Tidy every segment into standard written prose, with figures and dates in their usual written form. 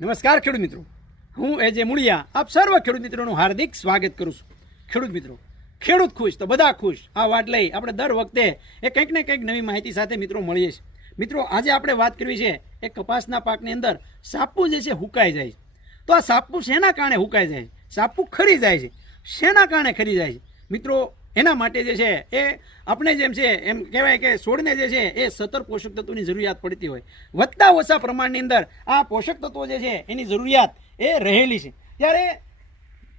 નમસ્કાર ખેડૂત મિત્રો, હું એજે મુળિયા આપ સર્વ ખેડૂત મિત્રોનું હાર્દિક સ્વાગત કરું છું. ખેડૂત મિત્રો, ખેડૂત ખુશ તો બધા ખુશ આ વાત લઈ આપણે દર વખતે એ કંઈક ને કંઈક નવી માહિતી સાથે મિત્રો મળીએ છીએ. મિત્રો, આજે આપણે વાત કરવી છે એ કપાસના પાકની અંદર સાપુ જે છે હુકાઈ જાય છે. તો આ સાપુ શેના કારણે હુકાઈ જાય છે? સાપુ ખરી જાય છે, શેના કારણે ખરી જાય છે? મિત્રો, એના માટે જે છે એ આપણે જેમ છે એમ કહેવાય કે છોડને જે છે એ 17 પોષક તત્વોની જરૂરિયાત પડતી હોય. વધતા ઓછા પ્રમાણની અંદર આ પોષક તત્વો જે છે એની જરૂરિયાત એ રહેલી છે. ત્યારે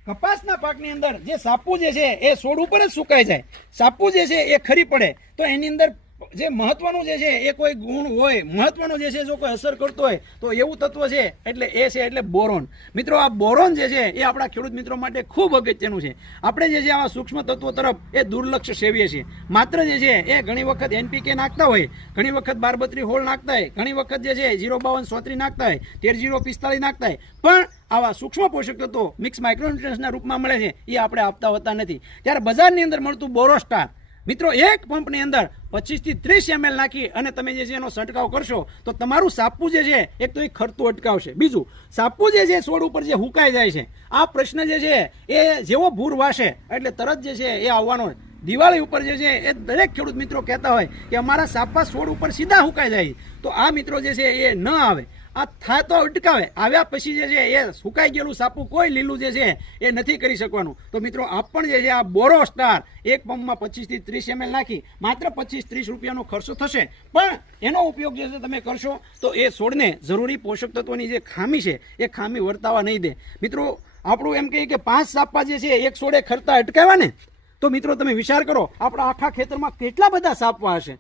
કપાસના પાકની અંદર જે સાપુ જે છે એ છોડ ઉપર જ સુકાઈ જાય, સાપુ જે છે એ ખરી પડે તો એની અંદર જે મહત્વનું જે છે એ કોઈ ગુણ હોય, મહત્વનું જે છે જો કોઈ અસર કરતો હોય તો એવું તત્વ છે એટલે એ છે એટલે બોરોન. મિત્રો, આ બોરોન જે છે એ આપણા ખેડૂત મિત્રો માટે ખૂબ અગત્યનું છે. આપણે જે છે આવા સૂક્ષ્મ તત્વો તરફ એ દુર્લક્ષ સેવીએ છીએ. માત્ર જે છે એ ઘણી વખત NPK નાખતા હોય, ઘણી વખત 12-32 હોળ નાખતા હોય, ઘણી વખત જે છે 052-33 નાખતા હોય, 13-045 નાખતા હોય, પણ આવા સૂક્ષ્મ પોષક તત્વો મિક્સ માઇક્રોન્યુટ્રિયન્ટ્સના રૂપમાં મળે છે એ આપણે આપતા હોતા નથી. ત્યારે બજારની અંદર મળતું બોરોસ્ટાર, મિત્રો, એક પંપની અંદર 25 થી 30 ml નાખી અને તમે જે છે એનો છંટકાવ કરશો તો તમારું સાપુ જે છે એક તો એ ખરતું અટકાવશે. બીજું, સાપુ જે છે છોડ ઉપર જે હુકાઈ જાય છે આ પ્રશ્ન જે છે એ જેવો ભૂર વાશે એટલે તરત જે છે એ આવવાનો. દિવાળી ઉપર જે છે એ દરેક ખેડૂત મિત્રો કહેતા હોય કે અમારા સાપા છોડ ઉપર સીધા હુકાઈ જાય, તો આ મિત્રો જે છે એ ન આવે, આ થાય તો અટકાવે. આવ્યા પછી જે છે એ સુકાઈ ગયેલું સાપુ કોઈ લીલું જે છે એ નથી કરી શકવાનું. તો મિત્રો, આપ પણ જે છે આ બોરો સ્ટાર એક પંપમાં 25 થી 30 ml નાખી માત્ર 25-30 રૂપિયાનો ખર્ચો થશે, પણ એનો ઉપયોગ જે છે તમે કરશો તો એ છોડને જરૂરી પોષક તત્વોની જે ખામી છે એ ખામી વર્તાવા નહીં દે. મિત્રો, આપણું એમ કહીએ કે 5 સાપા જે છે એક છોડે ખરતા અટકાવ્યા ને, તો મિત્રો તમે વિચાર કરો આપણા આખા ખેતરમાં કેટલા બધા સાપવા હશે.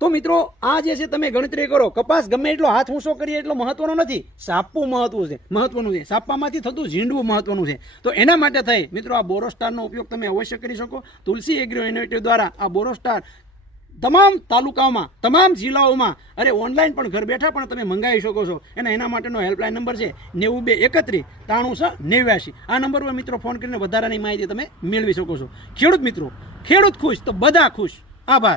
તો મિત્રો, આ જે છે તમે ગણતરી કરો. કપાસ ગમે એટલો હાથ ઊંચો કરીએ એટલો મહત્વનો નથી, સાપવું મહત્વનું છે. સાપામાંથી થતું ઝીંડવું મહત્વનું છે. તો એના માટે થઈ મિત્રો આ બોરોસ્ટારનો ઉપયોગ તમે અવશ્ય કરી શકો. તુલસી એગ્રો ઇનોવેટિવ દ્વારા આ બોરોસ્ટાર તમામ તાલુકાઓમાં, તમામ જિલ્લાઓમાં, અરે ઓનલાઈન પણ ઘર બેઠા પણ તમે મંગાવી શકો છો. અને એના માટેનો હેલ્પલાઇન નંબર છે 9231 9389. આ નંબર પર મિત્રો ફોન કરીને વધારાની માહિતી તમે મેળવી શકો છો. ખેડૂત મિત્રો, ખેડૂત ખુશ તો બધા ખુશ. આભાર.